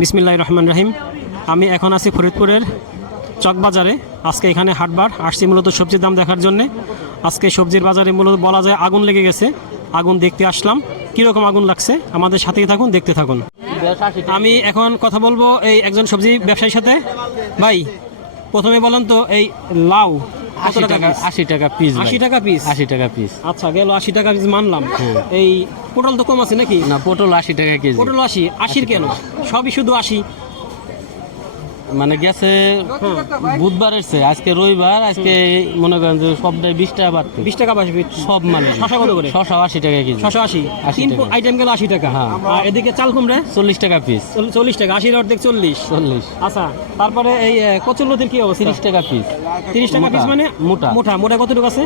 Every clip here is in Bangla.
বিসমিল্লাহ রহমান রাহিম। আমি এখন আছি ফরিদপুরের চকবাজারে। আজকে এখানে হাটবার। আসছি মূলত সবজির দাম দেখার জন্যে। আজকে সবজির বাজারে মূলত বলা যায় আগুন লেগে গেছে। আগুন দেখতে আসলাম। কীরকম আগুন লাগছে? আমাদের সাথেই থাকুন, দেখতে থাকুন। আমি এখন কথা বলব এই একজন সবজি ব্যবসায়ীর সাথে। ভাই, প্রথমে বলেন তো, এই লাউ। আশি টাকা আশি টাকা পিস আশি টাকা পিস আশি টাকা পিস আচ্ছা গেল আশি টাকা পিস মানলাম। এই পটল তো কম আছে নাকি? না পটল আশি টাকা কেজি। পটল আশি আশির কেন? সবই শুধু আশি। মানে গেছে বুধবার এসছে আজকে রবিবার আজকে মনে করেন যে সবটাই বিশ টাকা বাড়তে। বিশ টাকা বাসবে সব মানে শশা কত করে? শশা আশি টাকা কেজি। ছশো আশি। 80 তিন আইটেম গেল আশি টাকা। হ্যাঁ। আর এদিকে চাল কুমড়ে? চল্লিশ টাকা পিস চল্লিশ টাকা আশির অর্ধেক চল্লিশ। চল্লিশ। আচ্ছা তারপরে এই কচুল্লতির কি অবস্থা? তিরিশ টাকা পিস তিরিশ টাকা পিস মানে? মোটা। মোটা। মোটা কতটুকু আছে?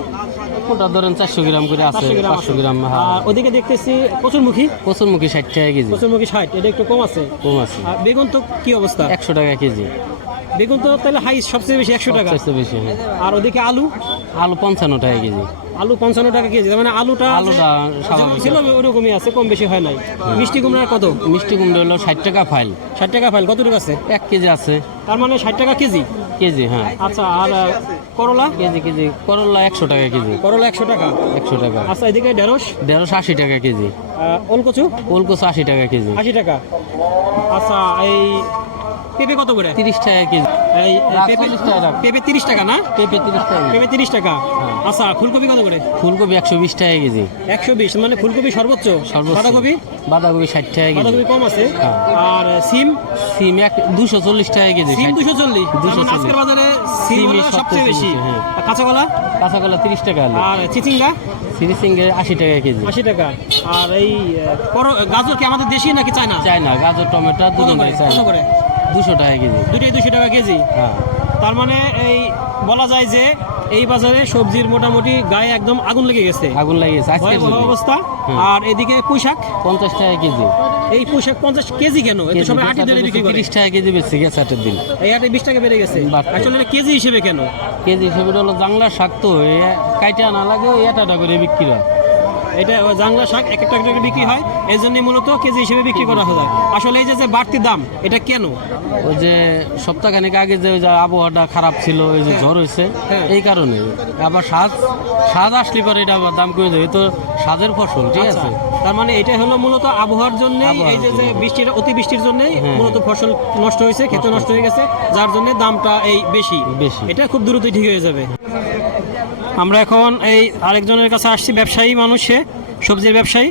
ওটা ধরেন চারশো গ্রাম করে আছে পাঁচশো গ্রাম হ্যাঁ আর ওদিকে দেখতেছি কচুরমুখী কচুরমুখী ষাট টাকা কেজি। কচুরমুখী ষাট এটা একটু কম আছে। কম আছে। আর বেগুন তো কি অবস্থা? একশো টাকা কেজি। বেগুন তো তাহলে হাই সবচেয়ে বেশি একশো টাকা। সবচেয়ে বেশি হ্যাঁ। আর ওদিকে আলু? আলু পঞ্চান্ন টাকা কেজি। আলু পঞ্চান্ন টাকা কেজি মানে আলুটা আলুটা ছিল ওরকমই আছে কম বেশি হয় নাই। মিষ্টি কুমড়ার কত? মিষ্টি কুমড়ো হলো ষাট টাকা ফাইল। ষাট টাকা ফাইল কতটুকু আছে? এক কেজি আছে। তার মানে ষাট টাকা কেজি? কেজি হ্যাঁ। আচ্ছা আর করলা? KG KG. করলা একশো টাকা কেজি। করলা একশো টাকা? একশো টাকা। আচ্ছা এদিকে ঢেঁড়স? ঢেঁড়স আশি টাকা কেজি। ওলকচু? ওলকচু আশি টাকা কেজি। আশি টাকা। আচ্ছা এই পেঁপে কত করে? তিরিশ টাকা কেজি। এই পেঁপে 40 টাকা রাখ। পেঁপে তিরিশ টাকা না? পেঁপে তিরিশ টাকা। পেঁপে তিরিশ টাকা। আচ্ছা ফুলকপি কত করে? ফুলকপি একশো বিশ টাকা কেজি। একশো বিশ মানে ফুলকপি সর্বোচ্চ? সর্বোচ্চ। বাঁধাকপি? বাঁধাকপি ষাট টাকা কেজি। বাঁধাকপি কম আছে। আর সিম? সিম এক দুশো চল্লিশ টাকা কেজি। সিম দুশো চল্লিশ। 240 আজকের বাজারে সিম সবচেয়ে সবচেয়ে বেশি। বেশি। কাঁচা কলা কাঁচা কলা তিরিশ টাকা আর চিচিঙ্গা? সিরিসিঙ্গে আশি টাকা কেজি। আশি টাকা। আর এই গাজর কি আমাদের দেশি নাকি চায়না? চায়না। গাজর টমেটো দুজন করে? দুশো টাকা কেজি। দুটোই দুশো টাকা কেজি? হ্যাঁ। তার মানে এই বলা যায় যে এই বাজারে সবজির মোটামুটি গায়ে একদম আগুন লেগে গেছে। আগুন লাগিয়েছে আজকে ভয়াবহ অবস্থা। আর এদিকে পুঁইশাক? পঞ্চাশ টাকা কেজি। এই পুঁইশাক পঞ্চাশ কেজি কেন? এটা সবাই আটি ধরে বিক্রি করে। তিরিশ টাকা কেজি বেশি গেছে আটের দিন। এই আটে বিশ টাকা বেড়ে গেছে। আসলে কেজি হিসেবে কেন? কেজি হিসেবে হলো জাংলার শাক তো কাইটা আনা লাগে এটা করে বিক্রি হয়। এটা জাংলা শাক এক একটা করে বিক্রি হয় এই জন্যই মূলত কেজি হিসেবে বিক্রি করা হয় আসলে এই যে যে বাড়তি দাম এটা কেন? ওই যে সপ্তাহখানেক আগে যে আবহাওয়াটা খারাপ ছিল ওই যে ঝড় হয়েছে হ্যাঁ। এই কারণে। আবার সাজ সাজ আসলে পরে এটা আবার দাম কমে যাবে তো সাজের ফসল ঠিক আচ্ছা, আছে? তার মানে এটা হলো মূলত আবহাওয়ার জন্য এই যে। বৃষ্টির অতিবৃষ্টির জন্য হ্যাঁ। মূলত ফসল নষ্ট হয়েছে ক্ষেত নষ্ট হয়ে গেছে যার জন্য দামটা এই বেশি। বেশি। এটা খুব দ্রুতই ঠিক হয়ে যাবে। আমরা এখন এই আরেকজনের কাছে আসছি ব্যবসায়ী মানুষে সবজির ব্যবসায়ী।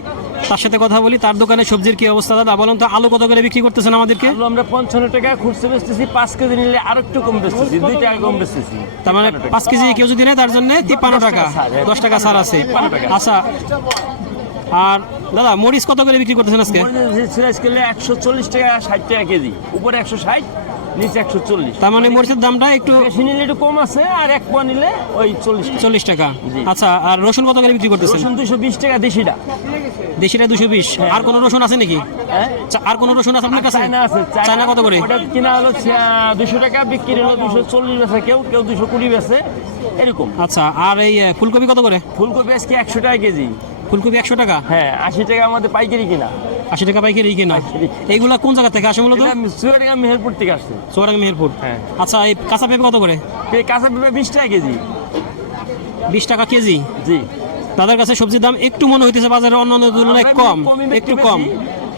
তার সাথে কথা বলি তার দোকানে সবজির কি অবস্থা? দাদা বলুন তো আলু কত করে বিক্রি করতেছেন আমাদেরকে? আলু আমরা পঞ্চান্ন টাকা খুচরো বেচতেছি পাঁচ কেজি নিলে আরও একটু কম বেচতেছি দুই টাকা কম বেচতেছি। তার মানে পাঁচ কেজি কেউ যদি নেয় তার জন্য তিপ্পান্ন টাকা হ্যাঁ। দশ টাকা ছাড় আছে। আচ্ছা আর দাদা মরিচ কত করে বিক্রি করতেছেন আজকে? করলে একশো চল্লিশ টাকা ষাট টাকা কেজি উপরে একশো ষাট নিচে একশো চল্লিশ। তার মানে মরিচের দামটা একটু বেশি নিলে একটু কম আছে আর এক পোয়া নিলে ওই চল্লিশ চল্লিশ টাকা। আচ্ছা আর রসুন কত করে বিক্রি করতেছেন? রসুন দুশো বিশ টাকা দেশিটা। দেশিটা দুশো বিশ। আর কোনো রসুন আছে নাকি? হ্যাঁ? আর কোনো রসুন আছে আপনার কাছে? চায়না কত করে? ওটা কিনা হলো দুশো টাকা বিক্রি হলো দুশো চল্লিশ বেছে কেউ কেউ দুশো কুড়ি বেছে। এরকম। আচ্ছা আর এই ফুলকপি কত করে? ফুলকপি আজকে একশো টাকা কেজি। ফুলকপি একশো টাকা? হ্যাঁ আশি টাকা আমাদের পাইকারি কিনা। আশি টাকা পাইকারি কিনা। এইগুলা কোন জায়গা থেকে আসে মূলত চুয়াডাঙ্গা মেহেরপুর থেকে আসছে। চৌরাঙ্গা মেহেরপুর। হ্যাঁ। আচ্ছা এই কাঁচা পেঁপে কত করে? কাঁচা পেঁপে বিশ টাকা কেজি। বিশ টাকা কেজি? জি। তাদের কাছে সবজির দাম একটু মনে হইতেছে বাজারে অন্যান্য তুলনায় কম একটু কম।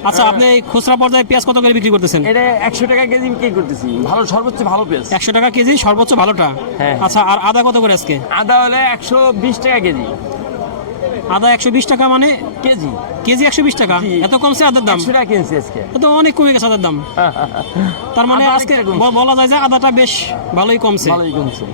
আচ্ছা আপনি এই খুচরা পর্যায়ে পেঁয়াজ কত করে বিক্রি করতেছেন? এটা একশো টাকা কেজি বিক্রি করতেছি। ভালো সর্বোচ্চ ভালো পেঁয়াজ। একশো টাকা কেজি সর্বোচ্চ ভালোটা? হ্যাঁ। আচ্ছা আর আদা কত করে আজকে? আদা হলে একশো বিশ টাকা কেজি। আদা একশো বিশ টাকা মানে কেজি। কেজি একশো বিশ টাকা। এত কমছে আদার দাম? এত কিনছি আজকে। তো অনেক কমে গেছে আদার দাম। তার মানে আজকে বলা যায় যে আদাটা বেশ ভালোই কমছে। ভালোই কমছে।